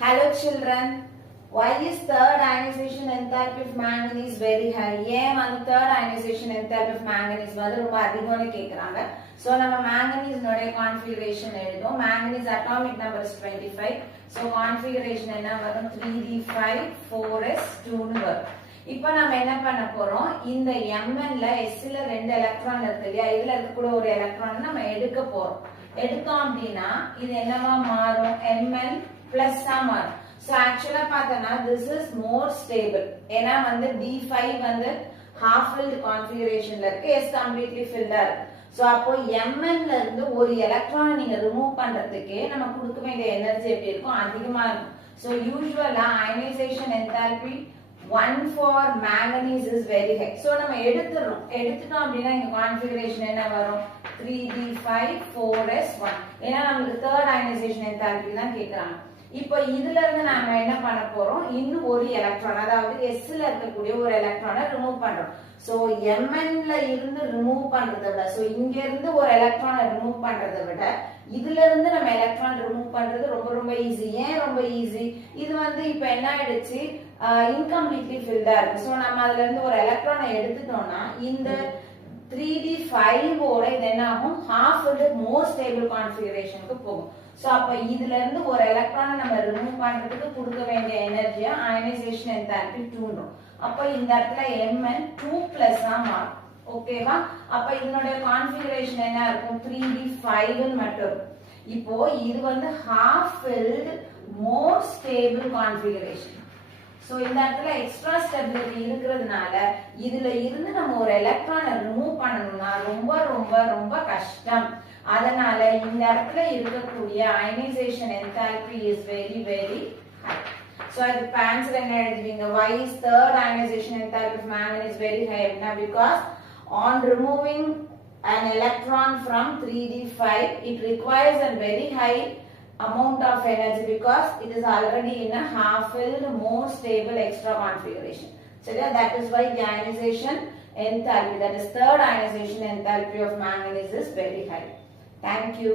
Hello children, why is third ionization enthalpy of manganese very high? ஏன் அந்த third ionization enthalpy of manganese வந்து ரொம்ப அதிகம்னு கேக்குறாங்க. So நம்ம manganese நோட configuration எழுதும். Manganese atomic number is 25. So configuration என்ன வரும்? 3d5 4s2 னு வரும். இப்போ நாம என்ன பண்ண போறோம்? இந்த Mn ல S ல ரெண்டு எலக்ட்ரான் இருக்கு இல்லையா? இதுல இருக்க கூட ஒரு எலக்ட்ரான் நம்ம எடுக்க போறோம். எடுத்தோம் அப்படினா இது என்னவா மாறும்? Mn plus ஆ மாறும். So actually பார்த்தனா this is more stable. ஏனா வந்து D5 வந்து half filled configuration ல இருக்கு, S completely filled ஆ இருக்கு. So அப்போ Mn ல இருந்து ஒரு எலக்ட்ரானை நீங்க ரிமூவ் பண்றதுக்கு நம்ம கொடுக்க வேண்டிய எனர்ஜி எப்படி இருக்கும்? அதிகமா இருக்கும். So usually ionization enthalpy 1 for manganese is very high. So நம்ம எடுத்துட்டோம் அப்படினா இங்க configuration என்ன வரும்? 3d5 4s1. ஏனா நமக்கு third ionization enthalpy தான் கேக்குறாங்க. இப்போ இதுல இருந்து நாம என்ன பண்ண போறோம்? இன்னும் ஒரு எலக்ட்ரான், அதாவது S ல இருக்கக்கூடிய ஒரு எலக்ட்ரானை ரிமூவ் பண்றோம். சோ Mn ல இருந்து ரிமூவ் பண்றதை விட, சோ இங்க இருந்து ஒரு எலக்ட்ரானை ரிமூவ் பண்றதை விட இதுல இருந்து நம்ம எலக்ட்ரான் ரிமூவ் பண்றது ரொம்ப ரொம்ப ஈஸி. ஏன் ரொம்ப ஈஸி? இது வந்து இப்போ என்ன ஆயிடுச்சு? இன்கம்ப்ளீட்லி ஃபில்டா இருக்கு. சோ நம்ம அதுல இருந்து ஒரு எலக்ட்ரானை எடுத்துட்டோம்னா இந்த 3d5 ஓட இது என்ன ஆகும்? half filled more stable configurationக்கு போகும். சோ அப்ப இதுல இருந்து ஒரு எலக்ட்ரானை நம்ம ரிமூவ் பண்றதுக்கு கொடுக்க வேண்டிய எனர்ஜியா அயனைசேஷன் என்தால்பி 2 னும். அப்ப இந்த இடத்துல Mn 2+ ஆ மாறும். ஓகேவா? அப்ப இதனுடைய கான்ஃபிகரேஷன் என்ன இருக்கும்? 3d5 ன்னு மட்டும். இப்போ இது வந்து half filled more stable configuration. So இந்த இடத்துல எக்ஸ்ட்ரா ஸ்டெபிலிட்டி இருக்கிறதுனால இதுல இருந்து நம்ம ஒரு எலக்ட்ரானை ரிமூவ் பண்ணனும்னா ரொம்ப ரொம்ப ரொம்ப கஷ்டம். அதனால இந்த இடத்துல இருக்கக்கூடிய ionisation enthalpy is very very high. So அதுக்கு ஆன்சர் என்ன எழுதுவீங்க? Why is third ionization enthalpy of manganese very high? Because on removing an electron from 3d5 it requires a very high amount of energy because it is already in a half filled more stable extra configuration. So that is why the ionization enthalpy, that is third ionization enthalpy of manganese is very high. Thank you.